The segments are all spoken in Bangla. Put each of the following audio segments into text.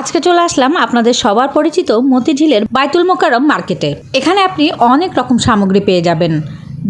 আজকে চলে আসলাম আপনাদের সবার পরিচিত মতিঝিলের বাইতুল মোকারম মার্কেটে। এখানে আপনি অনেক রকম সামগ্রী পেয়ে যাবেন।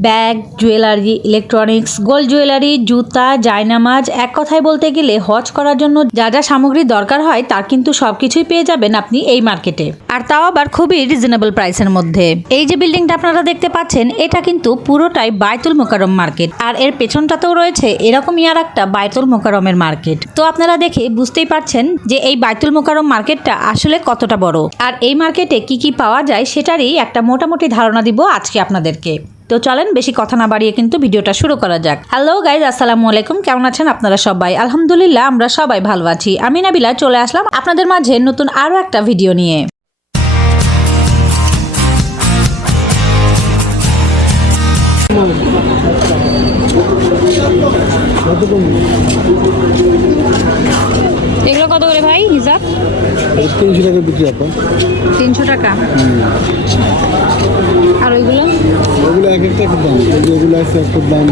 Bag, jewellery, electronics gold jewellery, জুতা, জায়নামাজ, এক কথায় বলতে গেলে হজ করার জন্য যা যা সামগ্রী দরকার হয় তার কিন্তু সবকিছুই পেয়ে যাবেন আপনি এই মার্কেটে। আর তাও আবার খুবই রিজনেবল প্রাইসের মধ্যে। এই যে বিল্ডিংটা আপনারা দেখতে পাচ্ছেন, এটা কিন্তু পুরোটাই বাইতুল মোকারম মার্কেট। আর এর পেছনটাতেও রয়েছে এরকমই আর একটা বাইতুল মোকারমের মার্কেট। তো আপনারা দেখে বুঝতেই পারছেন যে এই বাইতুল মোকারম মার্কেটটা আসলে কতটা বড়। আর এই মার্কেটে কি কি পাওয়া যায় সেটারই একটা মোটামুটি ধারণা দিব আজকে আপনাদেরকে। তো চলেন বেশি কথা না বাড়িয়ে কিন্তু ভিডিওটা শুরু করা যাক। হ্যালো গাইজ আসসালামু আলাইকুম। কেমন আছেন আপনারা সবাই? আলহামদুলিল্লাহ আমরা সবাই ভালো আছি। আমি নাবিলা চলে আসলাম আপনাদের মাঝে নতুন আরও একটা ভিডিও নিয়ে। এগুলো কত করে ভাই হিসাব? তিনশো টাকা বিক্রি তিনশো টাকা। আর ওইগুলো? ওগুলো এক একটা এক দাম। এই আছে একটা দাম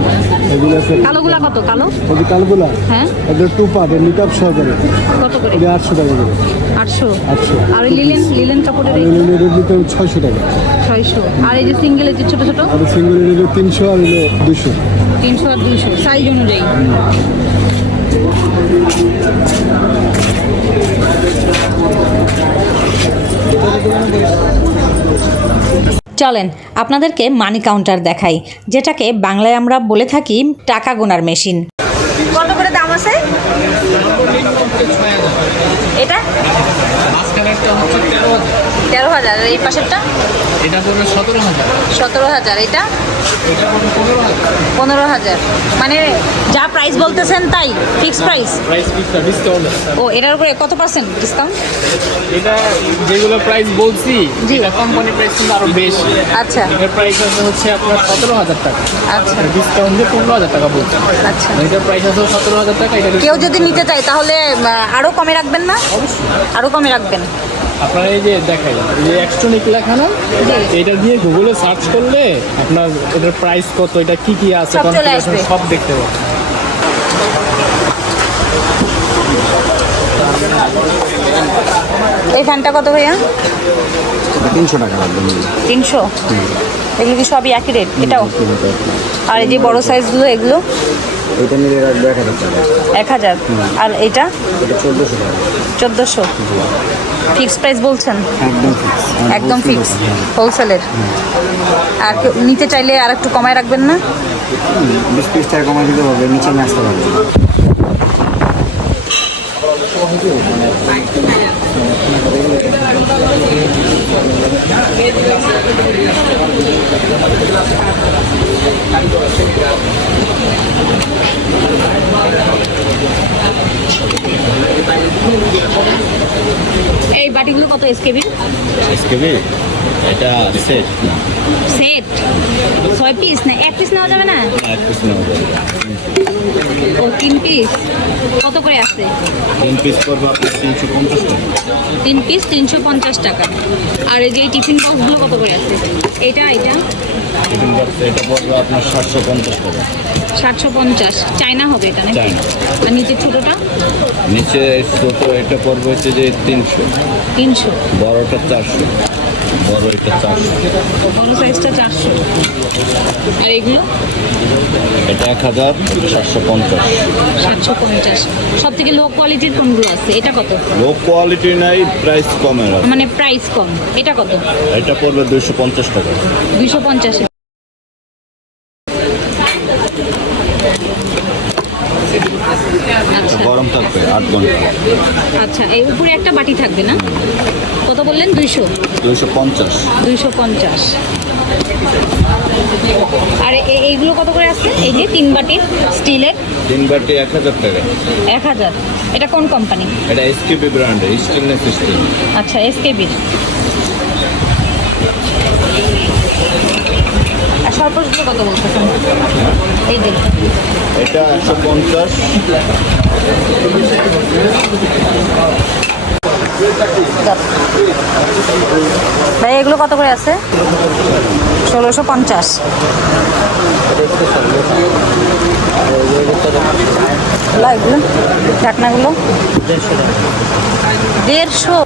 এগুলো আছে কালোগুলা কত? কালো? যে হ্যাঁ। এদের টু পার্ট নিকাপ সহকারে। কত করে? এটা আটশো টাকা করে। আটশো? আটশো। আর ওই লিলেন লিলেন কাপড়ের এই ছয়শো টাকা। ছয়শো। আর এই যে সিঙ্গেল যে ছোটো ছোটো? আর সিঙ্গেল এর তিনশো আর এগুলো দুশো তিনশো আর দুইশো। সাইজ অনুযায়ী। চলেন আপনাদেরকে মানি কাউন্টার দেখাই যেটাকে বাংলায় আমরা বলে থাকি টাকা গোনার মেশিন কত করে দাম আছে? এটা? তেরো হাজার। হাজার এই পাশেরটা? এটা পড়বে সতেরো হাজার। সতেরো হাজার। এটা? পনেরো হাজার। মানে যা প্রাইস বলতেছেন তাই ফিক্স প্রাইস ও এটার উপরে কত পার্সেন্ট ডিসকাউন্ট এটা যেগুলো প্রাইস বলছি জি। এটা কোম্পানি প্রাইস কিন্তু আরও বেশি। আচ্ছা। এটার প্রাইস আছে হচ্ছে আপনার সতেরো হাজার টাকা। আচ্ছা। ডিসকাউন্ট দিয়ে পনেরো হাজার টাকা বলছে। আচ্ছা। এটার প্রাইস আছে সতেরো হাজার টাকা এটা কেউ যদি নিতে চায় তাহলে আরও কমে রাখবেন না? আরও কমে রাখবেন। আপনার এই যে দেখাই এই যে এক্সট্রনিক লেখা না এটা দিয়ে গুগলে সার্চ করলে আপনার এটার প্রাইস কত এটা কি কি আছে আসবে। সব দেখতে পাবেন। এই ফ্যানটা কত ভাইয়া? তিনশো টাকা তিনশো? এগুলো কি সবই একই রেট এটাও? আর এই যে বড় সাইজগুলো এগুলো? এটা নিলে রাখবে এক হাজার টাকা। এক হাজার। আর এটা? এটা চোদ্দোশো টাকা। চোদ্দোশো। ফিক্স প্রাইস বলছেন? একদম ফিক্স একদম ফিক্স হোলসেলের আর নিতে চাইলে আর একটু কমায় রাখবেন না? বিশ পিস টাকা কমাই দিতে পারবে নিচে নিয়ে আসতে পারবে এই বাটিগুলো কত এসকেবি এসকেবি এটা সেট সেট ছয় পিস না? এক পিস নেওয়া যাবে না? এক পিস নেওয়া যাবে ও তিন পিস কত করে আছে? তিন পিস পড়বে আপনার তিনশো পঞ্চাশ টাকা। তিন পিস তিনশো পঞ্চাশ টাকা। আর এই যে টিফিন বক্সগুলো কত করে আছে? এটা এটা? টিফিন বক্স এটা পড়বে আপনার সাতশো পঞ্চাশ টাকা। সাতশো পঞ্চাশ। চায়না হবে এটা নাকি? চায়না। আর নিচে ছোটোটা? নিচে ছোট এটা পড়বে হচ্ছে যে তিনশো। তিনশো। বড়টা চারশো। বড় এটা চারশো। বড় সাইজটা চারশো। আর এগুলো? এটা এক হাজার সাতশো পঞ্চাশ। সাতশো পঞ্চাশ। সব থেকে লো কোয়ালিটির কোনগুলো আছে এটা কত? লো কোয়ালিটি নাই প্রাইস কমের মানে প্রাইস কম এটা কত? এটা পড়বে দুইশো পঞ্চাশ টাকা। দুইশো পঞ্চাশ আচ্ছা গরম থাকবে আট ঘণ্টা। আচ্ছা এই উপরে একটা বাটি থাকবে না? কত বললেন? দুইশো? দুইশো পঞ্চাশ। দুইশো পঞ্চাশ। আর এইগুলো কত করে আসছে? এই যে তিন বাটি স্টিলের। তিন বাটি এক হাজার টাকা। এক হাজার। এটা কোন কোম্পানি? এটা এসকেবি ব্র্যান্ডের স্টেনলেস স্টিল। আচ্ছা এসকেবির আর সর্বোচ্চ কত বলতেছেন এই এটা একশো পঞ্চাশ। ভাই এগুলো কত করে আছে? ষোলোশো পঞ্চাশ। এগুলো ঢাকনাগুলো? দেড়শো।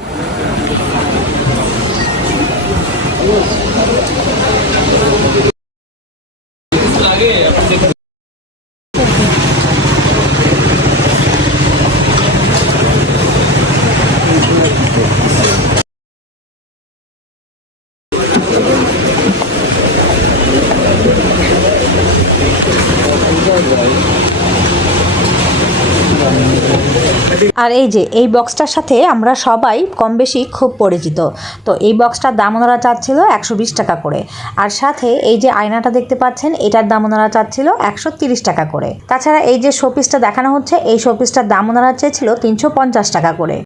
আর এই যে, এই বক্সটার সাথে আমরা সবাই কম বেশি খুব পরিচিত। তো এই বক্সটার দাম ওনারা চাচ্ছিল একশো বিশ টাকা করে। আর সাথে এই যে আয়নাটা দেখতে পাচ্ছেন, এটার দাম ওনারা চাচ্ছিল একশো তিরিশ টাকা করে। তাছাড়া এই যে শোপিসটা দেখানো হচ্ছে, এই শোপিসটার দাম ওনারা চেয়েছিল তিনশো পঞ্চাশ টাকা করে।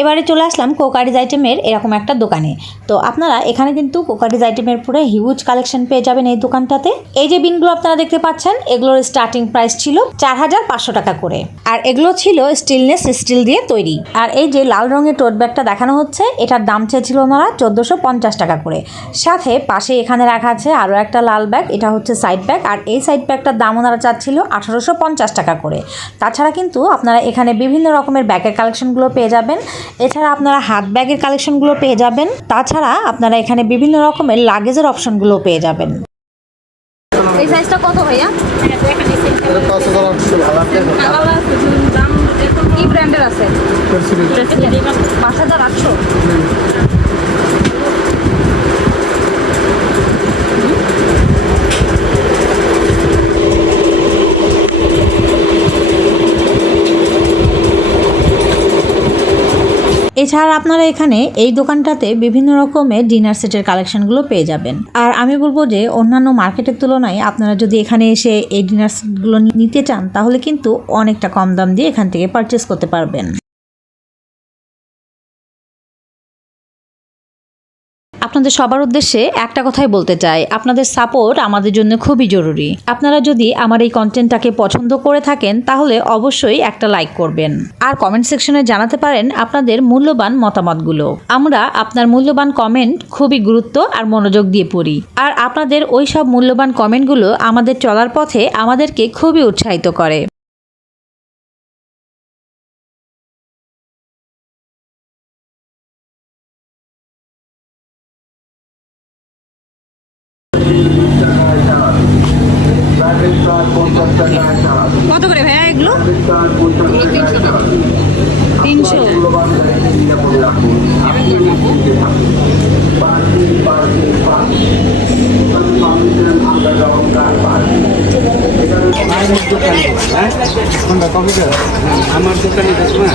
এবারে চলে আসলাম কোকারিজ আইটেমের এরকম একটা দোকানে। তো আপনারা এখানে কিন্তু কোকারিজ আইটেমের পুরো হিউজ কালেকশন পেয়ে যাবেন এই দোকানটাতে। এই যে বিনগুলো আপনারা দেখতে পাচ্ছেন, এগুলোর স্টার্টিং প্রাইস ছিল চার হাজার পাঁচশো টাকা করে। আর এগুলো ছিল স্টিলনেস স্টিল দিয়ে তৈরি। আর এই যে লাল রঙের টোট ব্যাগটা দেখানো হচ্ছে, এটার দাম চেয়েছিল ওনারা চোদ্দোশো পঞ্চাশ টাকা করে। সাথে পাশে এখানে রাখা আছে আরও একটা লাল ব্যাগ এটা হচ্ছে সাইড ব্যাগ আর এই সাইড ব্যাগটার দাম ওনারা চাচ্ছিল আঠারোশো পঞ্চাশ টাকা করে। তাছাড়া কিন্তু আপনারা এখানে বিভিন্ন রকমের ব্যাগের কালেকশনগুলো পেয়ে যাবেন। এছাড়া আপনারা হাত ব্যাগের কালেকশনগুলো পেয়ে যাবেন। তাছাড়া আপনারা এখানে বিভিন্ন রকমের লাগেজের অপশনগুলো পেয়ে যাবেন। এই সাইজটা কত ভাইয়া? কি ব্র্যান্ডের আছে? পাঁচ হাজার আটশো। এছাড়া আপনারা এখানে এই দোকানটাতে বিভিন্ন রকমের ডিনার সেটের কালেকশনগুলো পেয়ে যাবেন। আর আমি বলব যে, অন্যান্য মার্কেটের তুলনায় আপনারা যদি এখানে এসে এই ডিনার সেটগুলো নিতে চান, তাহলে কিন্তু অনেকটা কম দাম দিয়ে এখান থেকে পারচেস করতে পারবেন। আপনাদের সবার উদ্দেশ্যে একটা কথাই বলতে চাই। আপনাদের সাপোর্ট আমাদের জন্য খুবই জরুরি। আপনারা যদি আমার এই কন্টেন্টটাকে পছন্দ করে থাকেন, তাহলে অবশ্যই একটা লাইক করবেন। আর কমেন্ট সেকশনে জানাতে পারেন আপনাদের মূল্যবান মতামতগুলো। আমরা আপনার মূল্যবান কমেন্ট খুবই গুরুত্ব আর মনোযোগ দিয়ে পড়ি। আর আপনাদের ওই সব মূল্যবান কমেন্টগুলো আমাদের চলার পথে আমাদেরকে খুবই উৎসাহিত করে। কত করে ভাইয়া এগুলো? তিনশো। আমার দোকানে দেখো না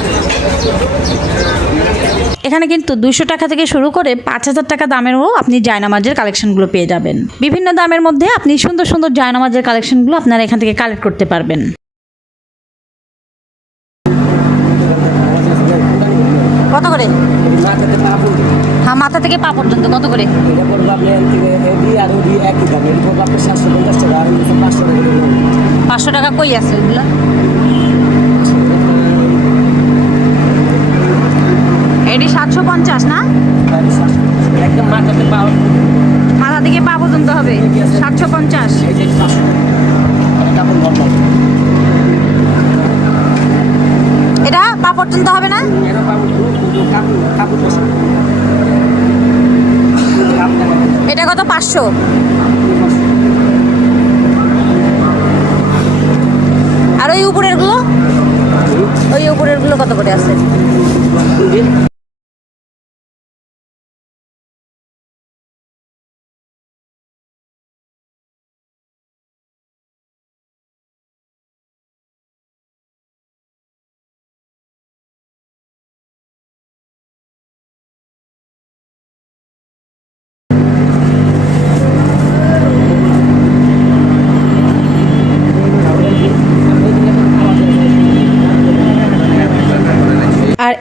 এখানে কিন্তু দুশো টাকা থেকে শুরু করে পাঁচ হাজার টাকা দামেরও আপনি জায়নামাজের কালেকশনগুলো পেয়ে যাবেন। বিভিন্ন দামের মধ্যে আপনি সুন্দর সুন্দর জায়নামাজের কালেকশনগুলো আপনারা এখান থেকে কালেক্ট করতে পারবেন। কত করে? হ্যাঁ মাথা থেকে পা পর্যন্ত, কত করে? এটা পড়ব আপনি এর থেকে হেভি আর ওডি একই দাম এটা পড়ব আপনি সাতশো পঞ্চাশ টাকা আর এটা পাঁচশো টাকা করে দেবো। পাঁচশো টাকা কই আছে ওইগুলো এটি সাতশো পঞ্চাশ না? মাথা থেকে পা পর্যন্ত হবে। সাতশো পঞ্চাশ। এটা পা পর্যন্ত হবে না? এটা কত? পাঁচশো। আর ওই উপরেরগুলো ওই উপরেরগুলো কত করে আছে?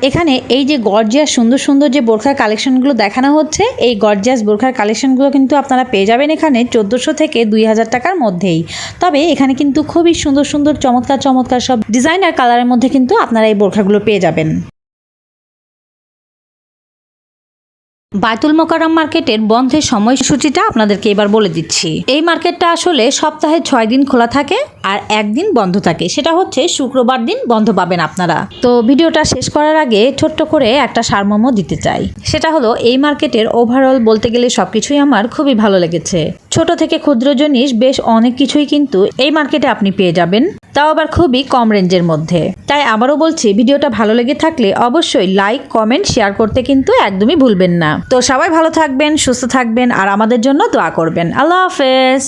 এখানে এই যে গর্জিয়াস, সুন্দর সুন্দর যে বোরখার কালেকশনগুলো দেখানো হচ্ছে, এই গর্জিয়াস বোরখার কালেকশনগুলো কিন্তু আপনারা পেয়ে যাবেন এখানে চোদ্দোশো থেকে দুই হাজার টাকার মধ্যেই। তবে এখানে কিন্তু খুবই সুন্দর সুন্দর, চমৎকার চমৎকার সব ডিজাইন আর কালারের মধ্যে কিন্তু আপনারা এই বোরখাগুলো পেয়ে যাবেন। বায়তুল মোকাররম মার্কেটের বন্ধের সময়সূচিটা আপনাদেরকে এবার বলে দিচ্ছি। এই মার্কেটটা আসলে সপ্তাহে ছয় দিন খোলা থাকে আর একদিন বন্ধ থাকে। সেটা হচ্ছে শুক্রবার দিন বন্ধ পাবেন আপনারা। তো ভিডিওটা শেষ করার আগে ছোট্ট করে একটা সারমর্ম দিতে চাই। সেটা হলো, এই মার্কেটের ওভারঅল বলতে গেলে সবকিছুই আমার খুবই ভালো লেগেছে। ছোট থেকে ক্ষুদ্র জিনিস বেশ অনেক কিছুই কিন্তু এই মার্কেটে আপনি পেয়ে যাবেন। তাও আবার খুবই কম রেঞ্জের মধ্যে। তাই আবারও বলছি, ভিডিওটা ভালো লেগে থাকলে অবশ্যই লাইক, কমেন্ট, শেয়ার করতে কিন্তু একদমই ভুলবেন না। তো সবাই ভালো থাকবেন, সুস্থ থাকবেন, আর আমাদের জন্য দোয়া করবেন। আল্লাহ হাফেজ।